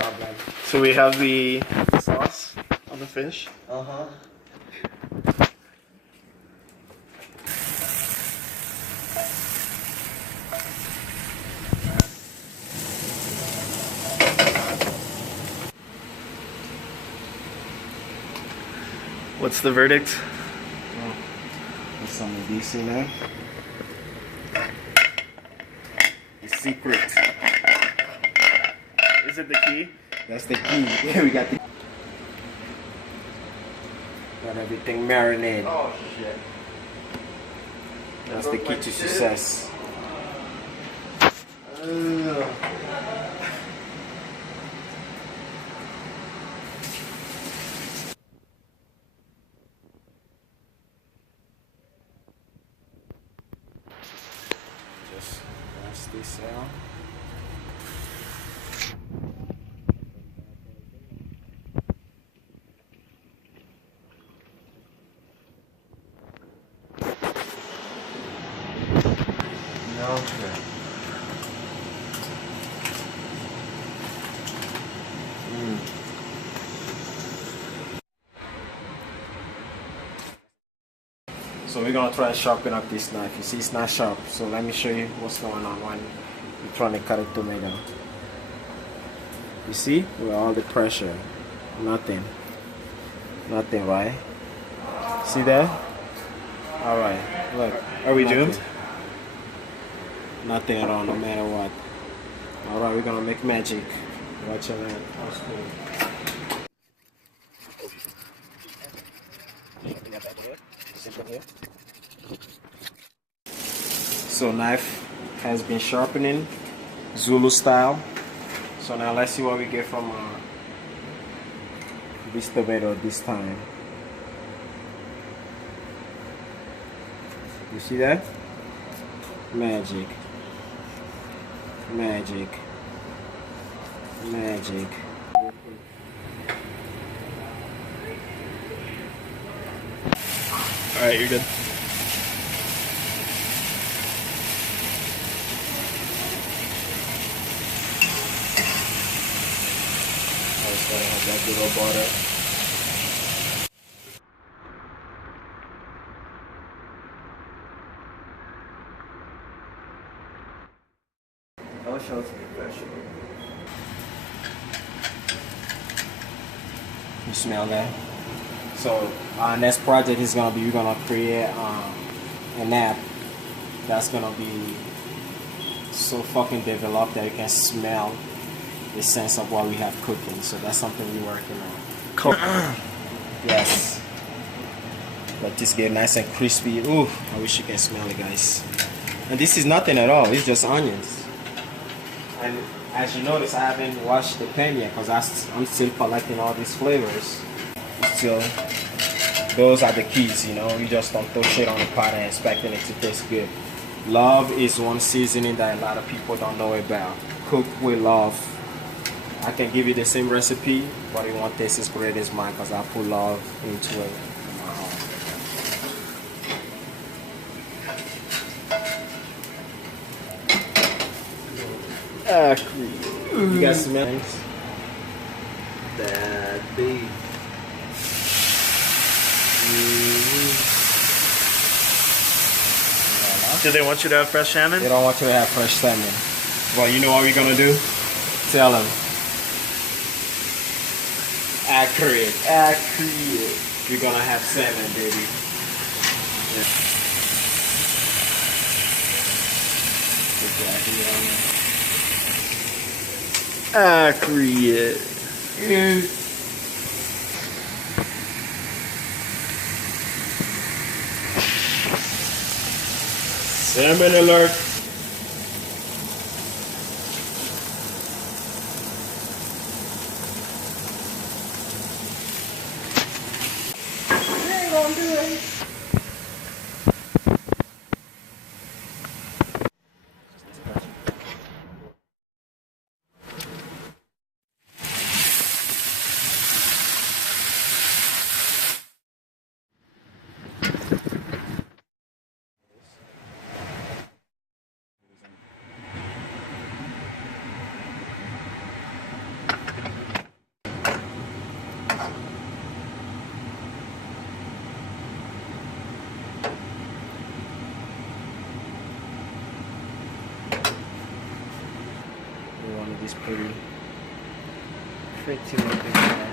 problem. So we have the sauce on the fish. Uh-huh. What's the verdict? Well, there's some of these in there. The secret. Is it the key? That's the key. Yeah, we got everything marinated. Oh shit. That's the key to success. Just press this out. Okay. So we're gonna try to sharpen up this knife. You see it's not sharp, so let me show you what's going on when you're trying to cut a tomato. You see, with all the pressure, nothing, right? See that? All right, look. Are we nothing. doomed? Nothing at all, no matter what. All right, we're gonna make magic. Watch your man. So knife has been sharpening, Zulu style. So now let's see what we get from this tomato this time. You see that? Magic. Magic. Magic. Alright, you're good. I was gonna have that little butter. I'll show it to you first. You smell that? So our next project is gonna be we're gonna create an app that's gonna be so fucking developed that you can smell the sense of what we have cooking. So that's something we're working on. Cool. Yes. Let this get nice and crispy. Ooh, I wish you can smell it, guys. And this is nothing at all. It's just onions. And as you notice, I haven't washed the pan yet because I'm still collecting all these flavors. Still, those are the keys, you know. You just don't throw shit on the pot and expecting it to taste good. Love is one seasoning that a lot of people don't know about. Cook with love. I can give you the same recipe, but it won't taste as great as mine because I put love into it. You got some eggs? That beef. Do they want you to have fresh salmon? They don't want you to have fresh salmon. Well, you know what we're gonna do? Tell them. Accurate. We're gonna have salmon, baby. Accurate. Salmon alert. pretty looking guy.